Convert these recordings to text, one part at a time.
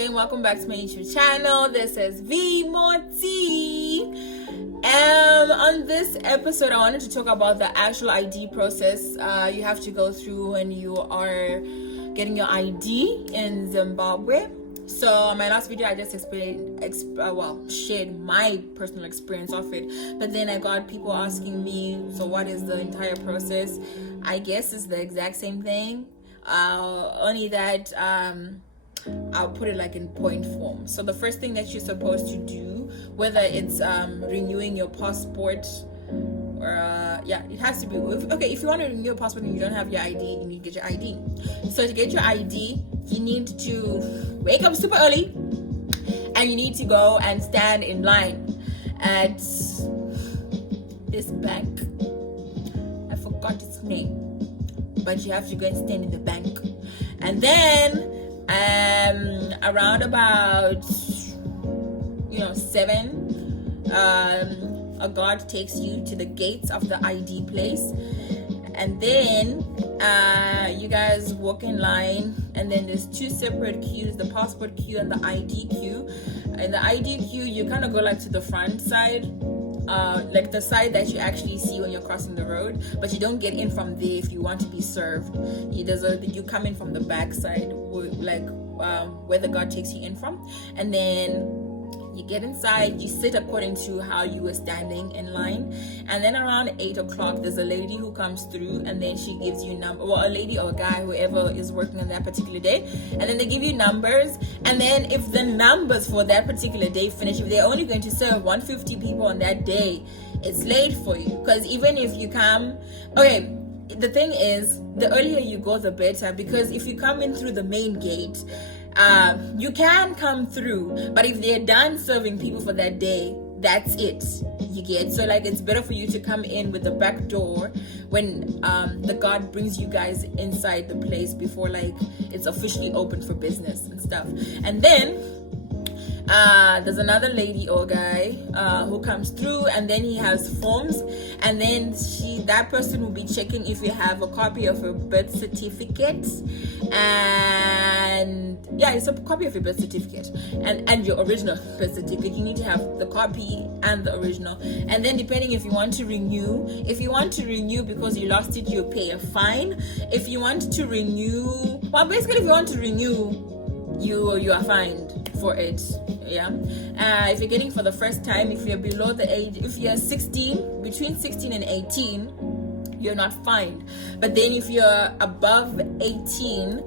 doing? Welcome back to my YouTube channel. This is Motsi. On this episode, I wanted to talk about the actual ID process you have to go through when you are getting your ID in Zimbabwe. So my last video I just shared my personal experience of it, but then I got people asking me, so what is the entire process? I guess it's the exact same thing, only that I'll put it like in point form. So the first thing that you're supposed to do, whether it's renewing your passport or it has to be if you want to renew your passport and you don't have your ID, you need to get your ID. So to get your ID, you need to wake up super early and you need to go and stand in line at this bank. I forgot its name, but you have to go and stand in the bank, and then around about 7, a guard takes you to the gates of the ID place, and then you guys walk in line, and then there's 2 separate queues, the passport queue and the ID queue. In the ID queue, you kind of go like to the front side, like the side that you actually see when you're crossing the road, but you don't get in from there if you want to be served. You come in from the back side, where the guard takes you in from, and then you get inside, you sit according to how you were standing in line, and then around 8 o'clock there's a lady who comes through, and then she gives you a lady or a guy, whoever is working on that particular day, and then they give you numbers, and then if the numbers for that particular day finish, if they're only going to serve 150 people on that day, it's late for you. Because even if you come, the thing is, the earlier you go the better, because if you come in through the main gate, you can come through, but if they're done serving people for that day, that's it, you get. So it's better for you to come in with the back door when the guard brings you guys inside the place before it's officially open for business and stuff. And then there's another lady or guy who comes through, and then he has forms, and then that person will be checking if you have a copy of your birth certificate, and it's a copy of your birth certificate and your original birth certificate. You need to have the copy and the original. And then depending if you want to renew because you lost it, you pay a fine. If you want to renew, you are fined for it. If you're getting for the first time, if you're below the age, if you're 16, between 16 and 18, you're not fined. But then if you're above 18,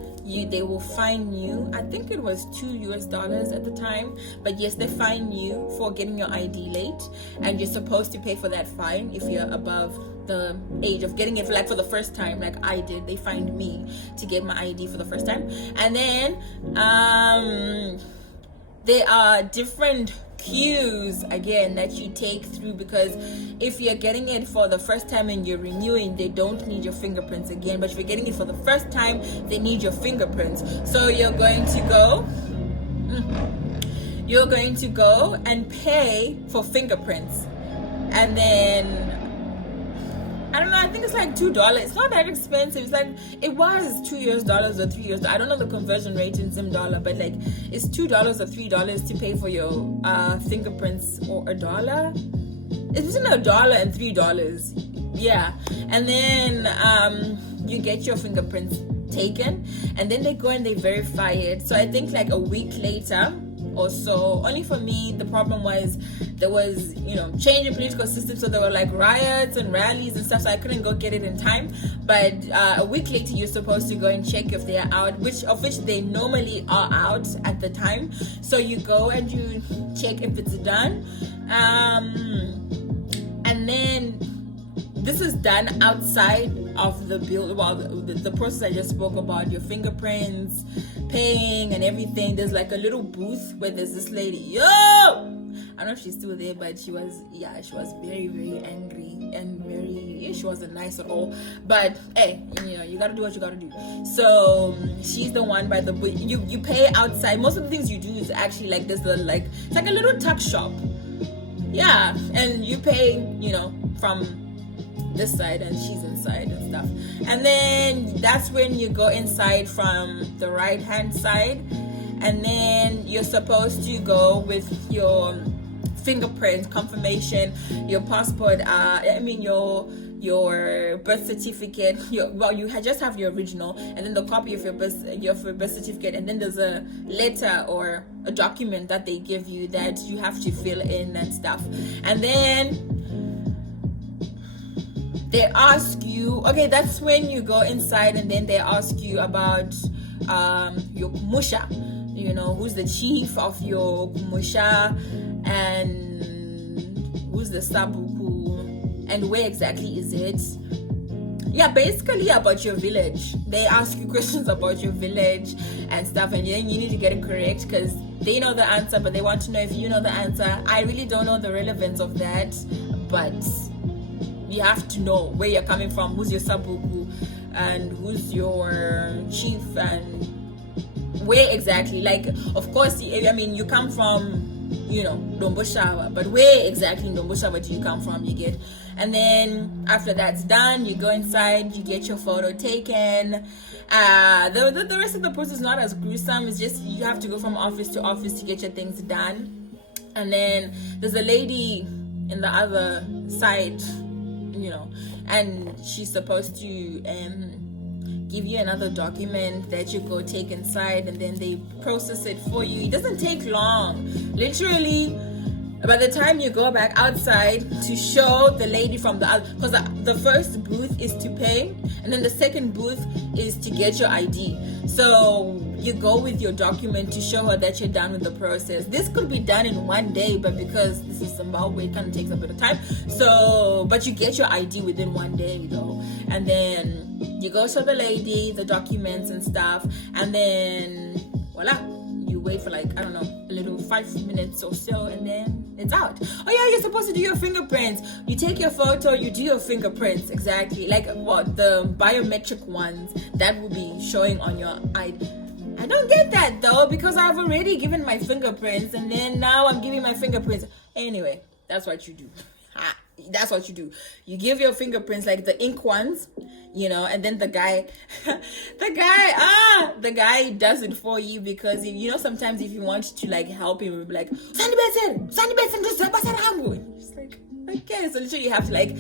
they will fine you. I think it was $2 at the time, but yes, they fine you for getting your ID late, and you're supposed to pay for that fine if you're above the age of getting it for the first time, like I did. They fined me to get my ID for the first time. And then there are different queues again that you take through, because if you're getting it for the first time and you're renewing, they don't need your fingerprints again. But if you're getting it for the first time, they need your fingerprints. So you're going to go and pay for fingerprints, and then I don't know, I think it's $2. It's not that expensive. It was $2 or $3. I don't know the conversion rate in Zim dollar, but it's $2 or $3 to pay for your fingerprints, or $1. It's between $1 and $3. Yeah. And then you get your fingerprints taken, and then they go and they verify it. So I think a week later or so. Only for me, the problem was there was change in political system, so there were riots and rallies and stuff, so I couldn't go get it in time. But a week later, you're supposed to go and check if they're out, which they normally are out at the time. So you go and you check if it's done, and then this is done outside of the build. Well, the process I just spoke about, your fingerprints, paying and everything. There's a little booth where there's this lady. I don't know if she's still there, but she was very, very angry, and she wasn't nice at all. But hey, you gotta do what you gotta do. So she's the one by the booth. You pay outside. Most of the things you do is actually there's it's like a little tuck shop. Yeah, and you pay, from this side, and she's inside and stuff. And then that's when you go inside from the right hand side, and then you're supposed to go with your fingerprint confirmation, your passport, your birth certificate, you just have your original, and then the copy of your birth certificate, and then there's a letter or a document that they give you that you have to fill in and stuff. And then they ask you, okay, that's when you go inside, and then they ask you about your kumusha, who's the chief of your kumusha, and who's the sabuku, and where exactly is it. Yeah, basically about your village. They ask you questions about your village and stuff, and then you need to get it correct because they know the answer, but they want to know if you know the answer. I really don't know the relevance of that, but you have to know where you're coming from, who's your sabuku, and who's your chief, and where exactly. Like, of course, you come from, Domboshawa, but where exactly in Domboshawa do you come from, you get? And then after that's done, you go inside, you get your photo taken. The rest of the process is not as gruesome. It's just you have to go from office to office to get your things done. And then there's a lady in the other side, and she's supposed to give you another document that you go take inside, and then they process it for you. It doesn't take long. Literally, by the time you go back outside to show the lady from the other, because the first booth is to pay, and then the second booth is to get your ID. So you go with your document to show her that you're done with the process. This could be done in one day, but because this is Zimbabwe, it kind of takes a bit of time. So, but you get your ID within one day, though. And then you go show the lady the documents and stuff, and then voila, you wait for like, I don't know, a little 5 minutes or so, and then it's out. Oh yeah, you're supposed to do your fingerprints. You take your photo, you do your fingerprints, exactly. Like what, the biometric ones that will be showing on your ID. I don't get that though, because I've already given my fingerprints, and then now I'm giving my fingerprints. Anyway, that's what you do. That's what you do. You give your fingerprints, like the ink ones, and then the guy does it for you, because sometimes if you want to like help him, you'll be like, Sandy Benson, just like, okay, so literally you have to like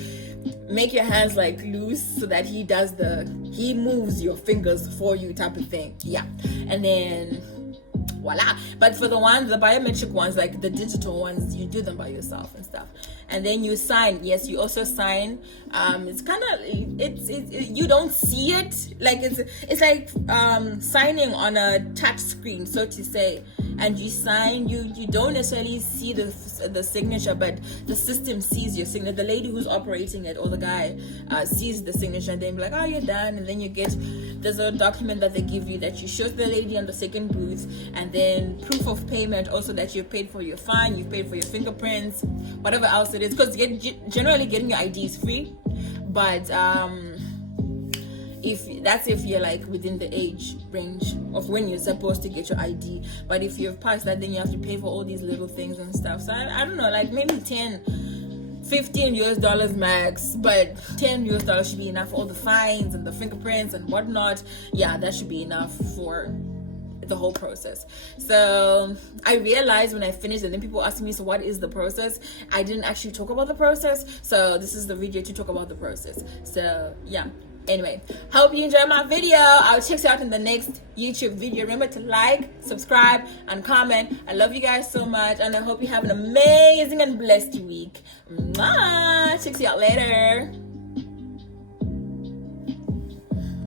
make your hands like loose so that he moves your fingers for you, type of thing. Yeah. And then voila. But for the biometric ones, like the digital ones, you do them by yourself and stuff. And then you sign. Yes, you also sign. It's kind of, you don't see it. Like it's like signing on a touch screen, so to say. And you sign. You don't necessarily see the signature, but the system sees your signature. The lady who's operating it, or the guy, sees the signature, and then be like, oh, you're done. And then there's a document that they give you that you show the lady on the second booth, and then proof of payment also, that you've paid for your fine, you've paid for your fingerprints, whatever else it is, because generally getting your ID is free, but if you're like within the age range of when you're supposed to get your ID. But if you've passed that, then you have to pay for all these little things and stuff. So I don't know, like maybe $15 max, but $10 should be enough for all the fines and the fingerprints and whatnot. Yeah, that should be enough for the whole process. So I realized when I finished, and then people asking me, so what is the process? I didn't actually talk about the process, so this is the video to talk about the process. So yeah, anyway, hope you enjoyed my video. I'll check you out in the next YouTube video. Remember to like, subscribe, and comment. I love you guys so much, and I hope you have an amazing and blessed week. Mwah! Check you out later.